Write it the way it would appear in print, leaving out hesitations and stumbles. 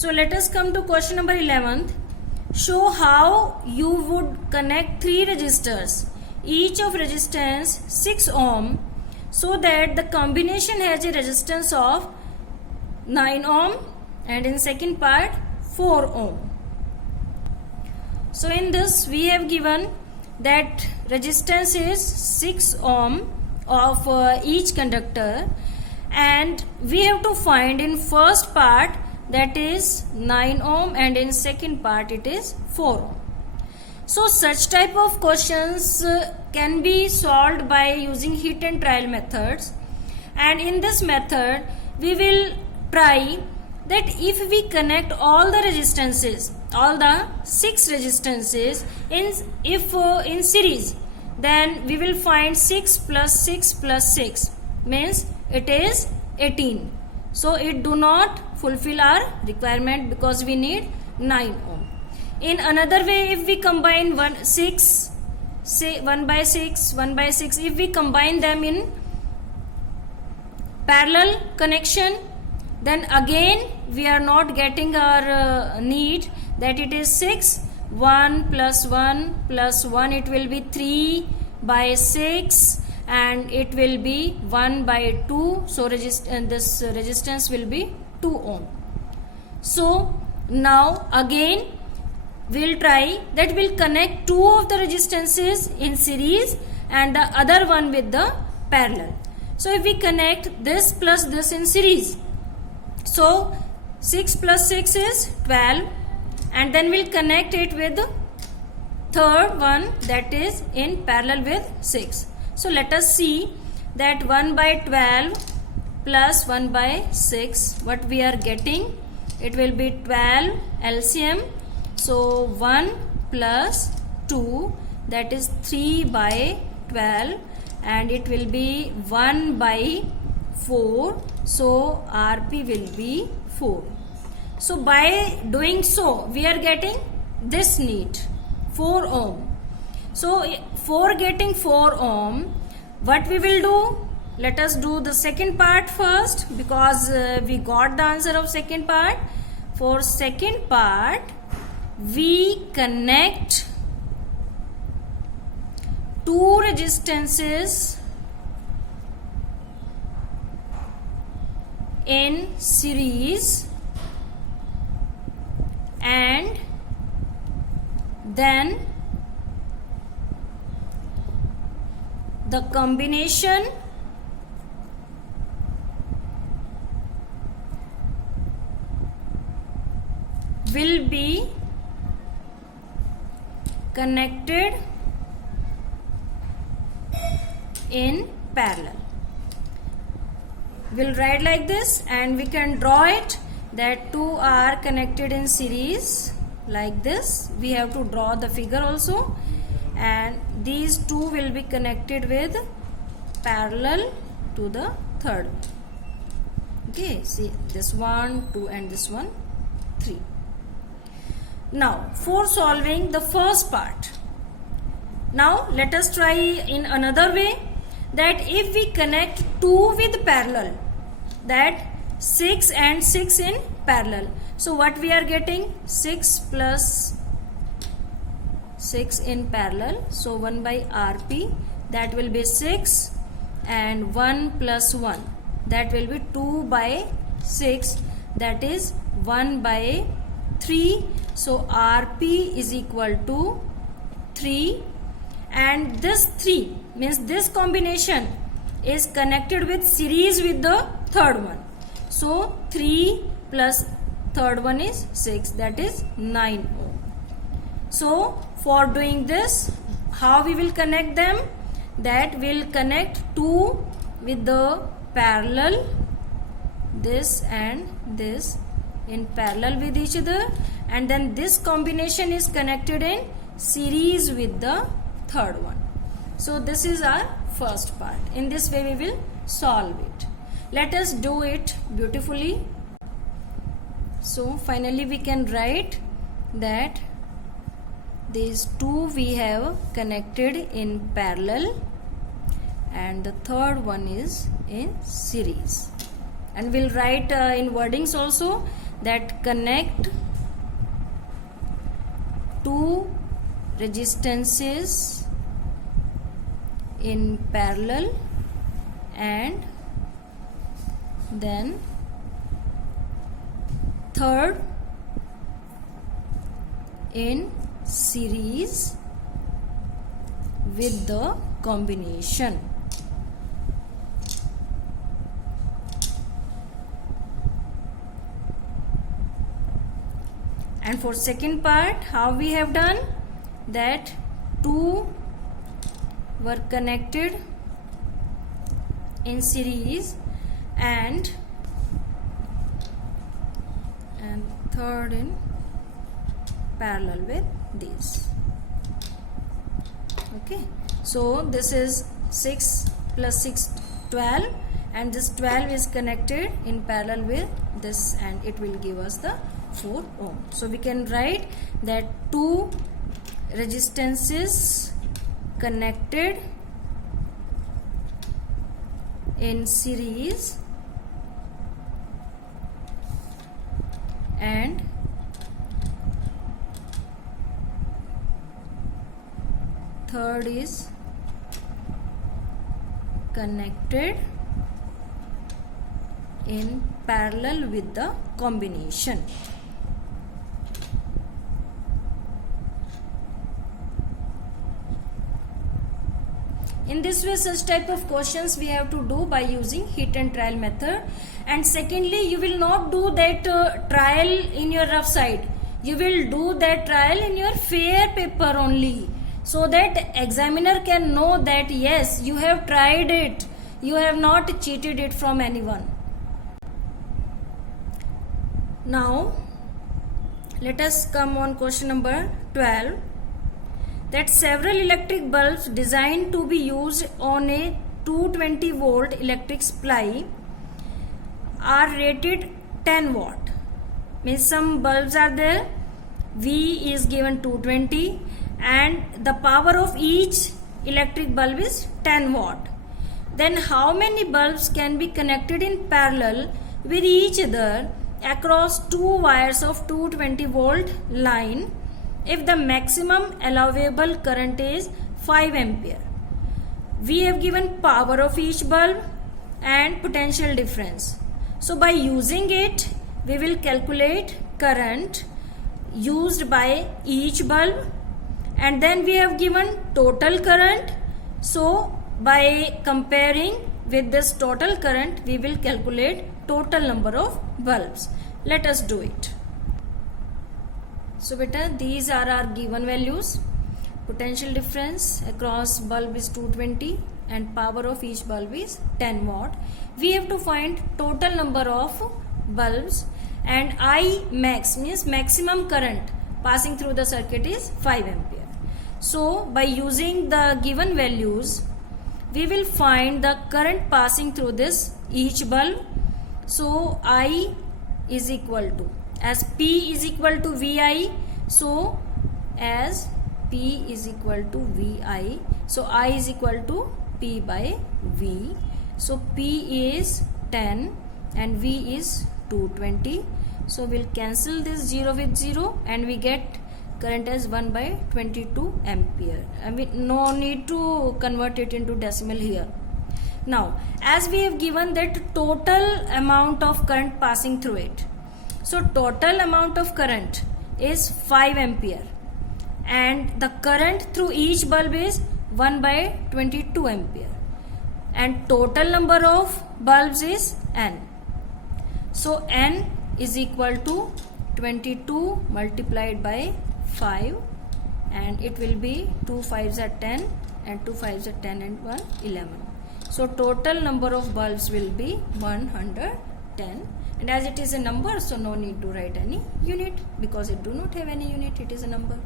So let us come to question number 11th. Show how you would connect three resistors, each of resistance 6 ohm, so that the combination has a resistance of 9 ohm and in second part 4 ohm. So in this we have given that resistance is 6 ohm of each conductor, and we have to find in first part that is 9 ohm and in second part it is 4 ohm. So such type of questions can be solved by using hit and trial methods, and in this method we will try that if we connect all the resistances, all the 6 resistances in series, then we will find 6 plus 6 plus 6 means it is 18. So it do not fulfill our requirement because we need 9 ohm. In another way, if we combine 1 by 6, if we combine them in parallel connection, then again we are not getting our need, that it is 6, 1 plus 1 plus 1, it will be 3 by 6 and it will be 1 by 2. So this resistance will be 2 ohm. So now again we'll try that we'll connect two of the resistances in series and the other one with the parallel. So if we connect this plus this in series, so 6 plus 6 is 12, and then we'll connect it with the third one that is in parallel with 6. So let us see that 1 by 12 plus 1 by 6, what we are getting, it will be 12 LCM. So 1 plus 2, that is 3 by 12, and it will be 1 by 4. So RP will be 4. So by doing so, we are getting this need 4 ohm. So for getting 4 ohm, what we will do? Let us do the second part first, because we got the answer of second part. For second part, we connect two resistances in series, and then the combination will be connected in parallel. We'll write like this, and we can draw it that two are connected in series like this. We have to draw the figure also, and these two will be connected with parallel to the third. Okay, see this 1, 2 and this one 3. Now for solving the first part, now let us try in another way, that if we connect 2 with parallel, that 6 and 6 in parallel. So what we are getting? 6 plus 6 in parallel. So 1 by RP, that will be 6, and 1 plus 1, that will be 2 by 6, that is 1 by 3. So RP is equal to 3, and this 3 means this combination is connected with series with the third one. So 3 plus third one is 6, that is 9 ohm. So for doing this, how we will connect them? That will connect 2 with the parallel, this and this in parallel with each other, and then this combination is connected in series with the third one. So this is our first part. In this way we will solve it. Let us do it beautifully. So finally we can write that these two we have connected in parallel, and the third one is in series. And we'll write in wordings also that connect two resistances in parallel and then third in series with the combination. And for second part, how we have done that, two were connected in series and third in parallel with these. Okay, so this is 6 plus 6 12, and this 12 is connected in parallel with this, and it will give us the 4 ohm. So we can write that two resistances connected in series and third is connected in parallel with the combination. In this way, such type of questions we have to do by using hit and trial method. And secondly, you will not do that trial in your rough side. You will do that trial in your fair paper only, so that examiner can know that yes, you have tried it, you have not cheated it from anyone. Now let us come on question number 12, that several electric bulbs designed to be used on a 220 volt electric supply are rated 10 watt. Means some bulbs are there, V is given 220 and the power of each electric bulb is 10 watt. Then how many bulbs can be connected in parallel with each other across two wires of 220 volt line if the maximum allowable current is 5 ampere? We have given power of each bulb and potential difference. So by using it, we will calculate current used by each bulb, and then we have given total current. So by comparing with this total current, we will calculate total number of bulbs. Let us do it. So beta, these are our given values. Potential difference across bulb is 220 and power of each bulb is 10 watt. We have to find total number of bulbs, and I max means maximum current passing through the circuit is 5 ampere. So by using the given values, we will find the current passing through this each bulb. So I is equal to, as P is equal to VI, so as P is equal to VI, so I is equal to P by V. So P is 10 and V is 220. So we'll cancel this 0 with 0 and we get current as 1 by 22 ampere. I mean, no need to convert it into decimal here. Now, as we have given that total amount of current passing through it, so total amount of current is 5 ampere and the current through each bulb is 1 by 22 ampere and total number of bulbs is N. So N is equal to 22 multiplied by 5, and it will be 2 5s are 10 and 2 5s are 10 and 1 11. So total number of bulbs will be 110, and as it is a number, so no need to write any unit because it do not have any unit, it is a number.